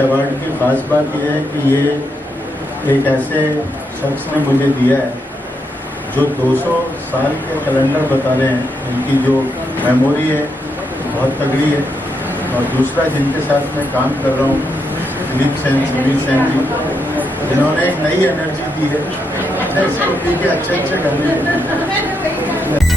Award की खास बात यह है कि ये एक ऐसे शख्स ने मुझे दिया है जो 200 साल के कैलेंडर बता रहे हैं। इनकी जो मेमोरी है बहुत तगड़ी है। और दूसरा जिनके साथ मैं काम कर रहा हूँ दिलीप सेन, समीर सेन जी, जिन्होंने एक नई एनर्जी दी है। अच्छा, इसको पी के अच्छे करने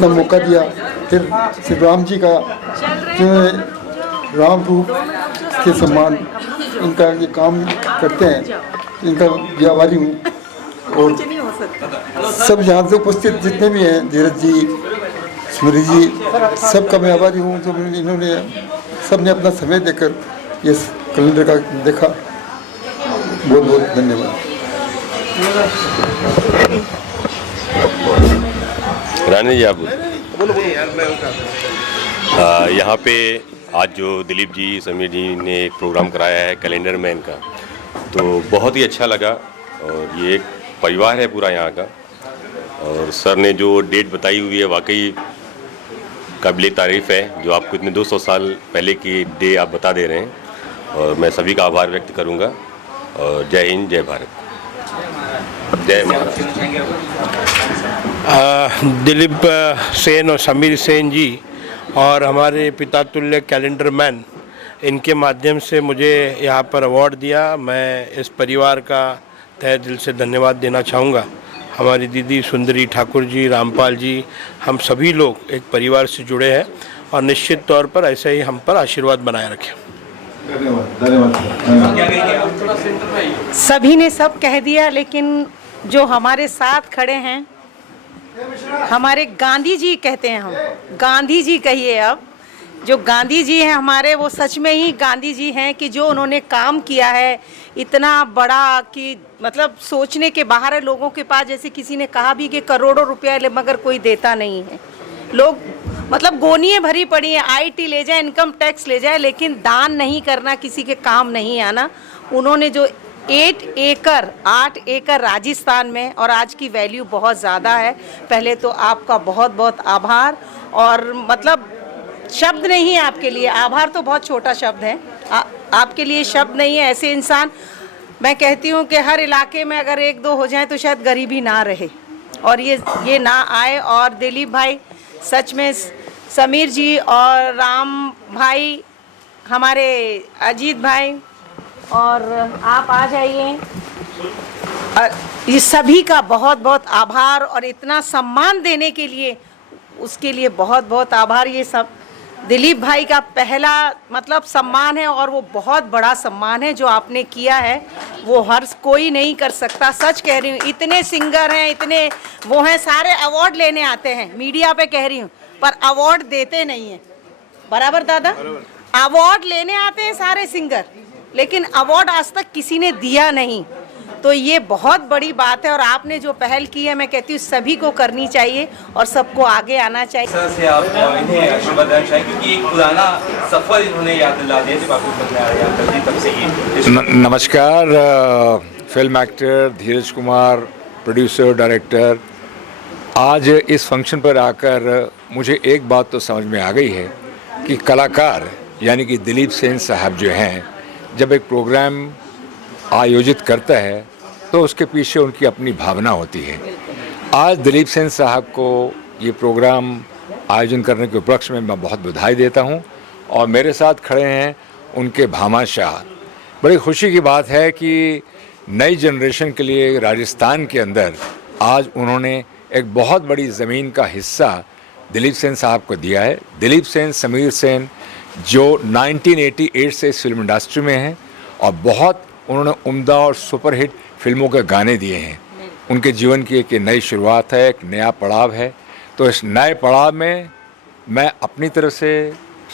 इतना मौका दिया। फिर श्री राम जी का जो राम रूप के सम्मान इनका ये काम करते हैं, इनका व्यापारी हूँ। और सब यहाँ से उपस्थित जितने भी हैं, धीरज जी, स्मृति जी, सबका मैं आभारी हूँ। जो इन्होंने सब ने अपना समय देकर ये कैलेंडर का देखा। बहुत बहुत धन्यवाद। रानी जी आप यहाँ पे आज जो दिलीप जी, समीर जी ने एक प्रोग्राम कराया है कैलेंडर मैन का, तो बहुत ही अच्छा लगा। और ये एक परिवार है पूरा यहाँ का। और सर ने जो डेट बताई हुई है वाकई काबिल तारीफ़ है, जो आपको इतने 200 साल पहले की डे आप बता दे रहे हैं। और मैं सभी का आभार व्यक्त करूँगा। और जय हिंद, जय भारत, जय महाराष्ट्र। दिलीप सेन और समीर सेन जी और हमारे पिता तुल्य कैलेंडर मैन, इनके माध्यम से मुझे यहाँ पर अवार्ड दिया। मैं इस परिवार का तहे दिल से धन्यवाद देना चाहूँगा। हमारी दीदी सुंदरी ठाकुर जी, रामपाल जी, हम सभी लोग एक परिवार से जुड़े हैं और निश्चित तौर पर ऐसे ही हम पर आशीर्वाद बनाए रखें। धन्यवाद। सभी ने सब कह दिया, लेकिन जो हमारे साथ खड़े हैं, हमारे गांधी जी कहते हैं, हम गांधी जी कहिए। अब जो गांधी जी हैं हमारे, वो सच में ही गांधी जी हैं कि जो उन्होंने काम किया है इतना बड़ा कि मतलब सोचने के बाहर है। लोगों के पास, जैसे किसी ने कहा भी कि करोड़ों रुपया ले मगर कोई देता नहीं है। लोग मतलब गोनियाँ भरी पड़ी हैं, आईटी ले जाए, इनकम टैक्स ले जाए, लेकिन दान नहीं करना, किसी के काम नहीं आना। उन्होंने जो 8 एकड़ राजस्थान में, और आज की वैल्यू बहुत ज़्यादा है। पहले तो आपका बहुत बहुत आभार। और मतलब शब्द नहीं है आपके लिए, आभार तो बहुत छोटा शब्द है, आपके लिए शब्द नहीं है। ऐसे इंसान, मैं कहती हूँ कि हर इलाके में अगर 1-2 हो जाए तो शायद गरीबी ना रहे और ये ना आए। और दिलीप भाई, सच में समीर जी और राम भाई, हमारे अजीत भाई, और आप आ जाइए। ये सभी का बहुत बहुत आभार, और इतना सम्मान देने के लिए, उसके लिए बहुत बहुत आभार। ये सब दिलीप भाई का पहला मतलब सम्मान है, और वो बहुत बड़ा सम्मान है जो आपने किया है, वो हर कोई नहीं कर सकता। सच कह रही हूँ, इतने सिंगर हैं, इतने वो हैं, सारे अवार्ड लेने आते हैं, मीडिया पे कह रही हूँ, पर अवार्ड देते नहीं हैं। बराबर दादा? अवार्ड लेने आते हैं सारे सिंगर, लेकिन अवार्ड आज तक किसी ने दिया नहीं। तो ये बहुत बड़ी बात है, और आपने जो पहल की है, मैं कहती हूँ सभी को करनी चाहिए और सबको आगे आना चाहिए। सर से आप इन्हें आशीर्वाद देना चाहिए, क्योंकि एक पुराना सफर इन्होंने याद दिला दिया जब आपको पता याद करती तब से ही। नमस्कार। फिल्म एक्टर धीरज कुमार, प्रोड्यूसर, डायरेक्टर, आज इस फंक्शन पर आकर मुझे एक बात तो समझ में आ गई है कि कलाकार यानी कि दिलीप सेन साहब जो हैं, जब एक प्रोग्राम आयोजित करता है तो उसके पीछे उनकी अपनी भावना होती है। आज दिलीप सेन साहब को ये प्रोग्राम आयोजन करने के उपलक्ष्य में मैं बहुत बधाई देता हूँ। और मेरे साथ खड़े हैं उनके भामाशाह। बड़ी खुशी की बात है कि नई जनरेशन के लिए राजस्थान के अंदर आज उन्होंने एक बहुत बड़ी ज़मीन का हिस्सा दिलीप सेन साहब को दिया है। दिलीप सेन, समीर सेन जो 1988 से इस फिल्म इंडस्ट्री में हैं और बहुत उन्होंने उम्दा और सुपरहिट फिल्मों के गाने दिए हैं। उनके जीवन की एक नई शुरुआत है, एक नया पड़ाव है। तो इस नए पड़ाव में मैं अपनी तरफ से,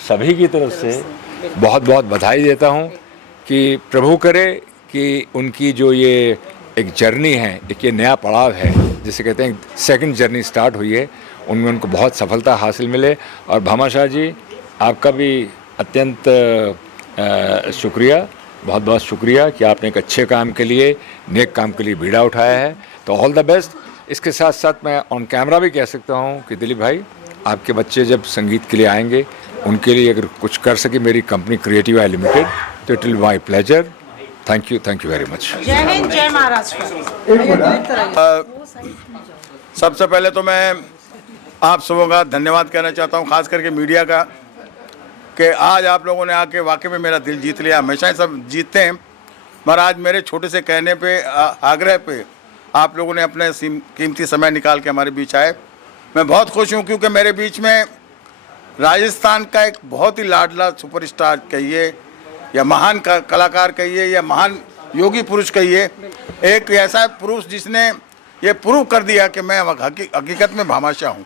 सभी की तरफ से बहुत बहुत बधाई देता हूं कि प्रभु करे कि उनकी जो ये एक जर्नी है, एक ये नया पड़ाव है, जिसे कहते हैं सेकंड जर्नी स्टार्ट हुई है, उनमें उनको बहुत सफलता हासिल मिले। और भामाशाह जी, आपका भी अत्यंत शुक्रिया, बहुत बहुत शुक्रिया कि आपने एक अच्छे काम के लिए, नेक काम के लिए बीड़ा उठाया है। तो ऑल द बेस्ट। इसके साथ साथ मैं ऑन कैमरा भी कह सकता हूँ कि दिलीप भाई, आपके बच्चे जब संगीत के लिए आएंगे, उनके लिए अगर कुछ कर सके मेरी कंपनी क्रिएटिव आई लिमिटेड, तो it will my pleasure. Thank you very much. जय हिंद, जय महाराष्ट्र। सबसे पहले तो मैं आप सबों का धन्यवाद कहना चाहता हूँ, खास करके मीडिया का, कि आज आप लोगों ने आके वाकई में मेरा दिल जीत लिया। हमेशा ही सब जीतते हैं, मगर आज मेरे छोटे से कहने पे, आग्रह पे आप लोगों ने अपने कीमती समय निकाल के हमारे बीच आए, मैं बहुत खुश हूँ क्योंकि मेरे बीच में राजस्थान का एक बहुत ही लाडला सुपरस्टार कहिए या महान कलाकार कहिए या महान योगी पुरुष कहिए, एक ऐसा पुरुष जिसने ये प्रूव कर दिया कि मैं हकीकत में भामाशाह हूँ।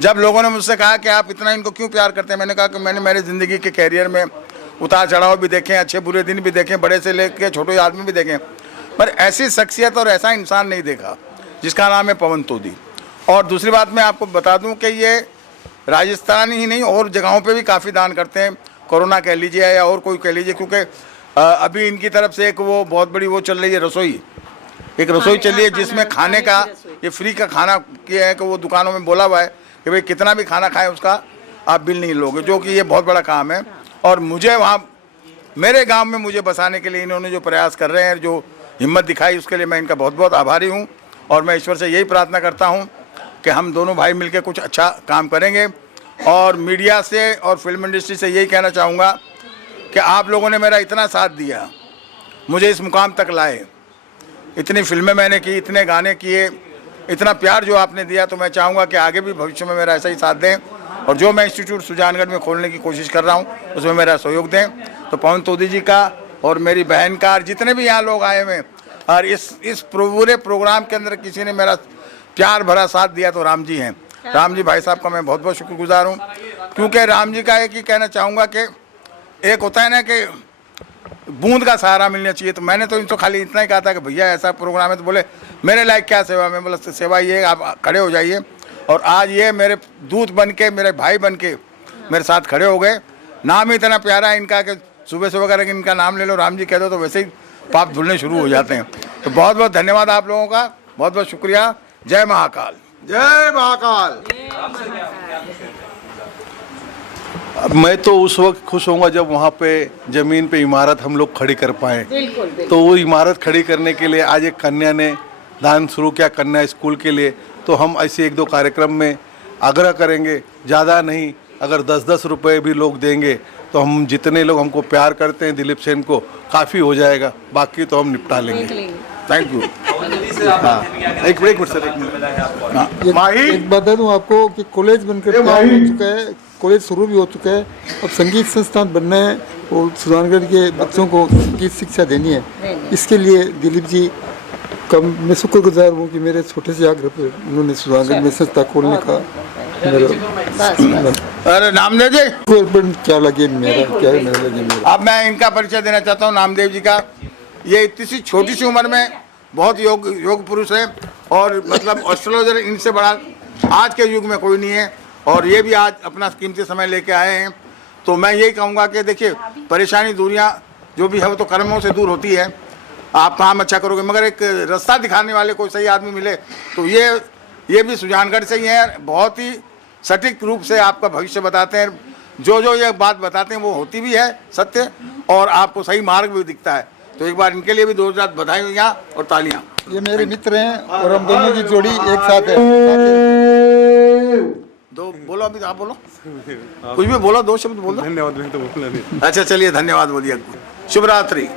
जब लोगों ने मुझसे कहा कि आप इतना इनको क्यों प्यार करते हैं, मैंने कहा कि मैंने मेरे ज़िंदगी के कैरियर में उतार चढ़ाव भी देखे, अच्छे बुरे दिन भी देखे, बड़े से लेकर छोटे आदमी भी देखे, पर ऐसी शख्सियत और ऐसा इंसान नहीं देखा जिसका नाम है पवन तोदी। और दूसरी बात मैं आपको बता दूं कि ये राजस्थान ही नहीं और जगहों पे भी काफ़ी दान करते हैं, कोरोना कह लीजिए या और कोई कह लीजिए, क्योंकि अभी इनकी तरफ से एक वो बहुत बड़ी वो चल रही है रसोई, एक रसोई चल रही है जिसमें खाने का ये फ्री का खाना किया है कि वो दुकानों में बोला हुआ है कि भाई कितना भी खाना खाएं उसका आप बिल नहीं लोगे, जो कि ये बहुत बड़ा काम है। और मुझे वहाँ मेरे गांव में मुझे बसाने के लिए इन्होंने जो प्रयास कर रहे हैं, जो हिम्मत दिखाई, उसके लिए मैं इनका बहुत बहुत आभारी हूँ। और मैं ईश्वर से यही प्रार्थना करता हूँ कि हम दोनों भाई मिलकर कुछ अच्छा काम करेंगे। और मीडिया से और फिल्म इंडस्ट्री से यही कहना चाहूँगा कि आप लोगों ने मेरा इतना साथ दिया, मुझे इस मुकाम तक लाए, इतनी फिल्में मैंने की, इतने गाने किए, इतना प्यार जो आपने दिया, तो मैं चाहूँगा कि आगे भी भविष्य में मेरा ऐसा ही साथ दें। और जो मैं इंस्टीट्यूट सुजानगढ़ में खोलने की कोशिश कर रहा हूँ उसमें मेरा सहयोग दें। तो पवन तोदी जी का और मेरी बहन का और जितने भी यहाँ लोग आए हुए हैं, और इस पूरे प्रोग्राम के अंदर किसी ने मेरा प्यार भरा साथ दिया तो राम जी हैं। राम जी भाई साहब का मैं बहुत बहुत शुक्रगुजार हूँ, क्योंकि राम जी का एक ही कहना चाहूँगा कि एक होता है ना कि बूंद का सहारा मिलना चाहिए। तो मैंने तो इनको खाली इतना ही कहा था कि भैया ऐसा प्रोग्राम है, तो बोले मेरे लायक क्या सेवा। मैं बोला सेवा ये आप खड़े हो जाइए, और आज ये मेरे दूत बन के, मेरे भाई बन के मेरे साथ खड़े हो गए। नाम ही इतना प्यारा है इनका कि सुबह सुबह कर इनका नाम ले लो, राम जी कह दो, तो वैसे ही पाप धुलने शुरू हो जाते हैं। तो बहुत बहुत धन्यवाद आप लोगों का, बहुत बहुत शुक्रिया। जय महाकाल, जय महाकाल। मैं तो उस वक्त खुश होऊंगा जब वहाँ पे ज़मीन पे इमारत हम लोग खड़ी कर पाएँ। तो वो इमारत खड़ी करने के लिए आज एक कन्या ने दान शुरू किया, कन्या स्कूल के लिए। तो हम ऐसे 1-2 कार्यक्रम में आग्रह करेंगे, ज़्यादा नहीं, अगर 10-10 रुपये भी लोग देंगे तो हम जितने लोग हमको प्यार करते हैं दिलीप सेन को, काफ़ी हो जाएगा, बाकी तो हम निपटा लेंगे। Thank you. एक मिनट सर, एक बता दूं आपको कि कॉलेज बनकर तैयार हो चुका है, कॉलेज शुरू भी हो चुका है। अब संगीत संस्थान बनना है और सुजानगढ़ के बच्चों को संगीत शिक्षा देनी है। इसके लिए दिलीप जी का मैं शुक्रगुजार हूँ कि मेरे छोटे से आग्रह पर उन्होंने सुजानगढ़ में संस्था खोलने का। अरे नामदेव जी क्या लगे मेरा। अब मैं इनका परिचय देना चाहता हूँ, नामदेव जी का। ये इतनी सी छोटी सी उम्र में बहुत योग पुरुष है, और मतलब एस्ट्रोलॉजर इनसे बड़ा आज के युग में कोई नहीं है। और ये भी आज अपना कीमती समय लेके आए हैं। तो मैं यही कहूँगा कि देखिए, परेशानी दूरियाँ जो भी है वो तो कर्मों से दूर होती है। आप काम अच्छा करोगे, मगर एक रास्ता दिखाने वाले कोई सही आदमी मिले तो ये भी सुजानगढ़ से ही है। बहुत ही सटीक रूप से आपका भविष्य बताते हैं, जो ये बात बताते हैं वो होती भी है सत्य, और आपको सही मार्ग भी दिखता है। तो एक बार इनके लिए भी 2 रात बधाइयाँ और तालियाँ। ये मेरे मित्र हैं और हम दोनों की जोड़ी एक साथ है। दो बोलो, अभी आप बोलो, कुछ भी बोलो, 2 शब्द बोलो। धन्यवाद। तो बोलना नहीं। अच्छा चलिए, धन्यवाद बोलिए। शुभ रात्रि।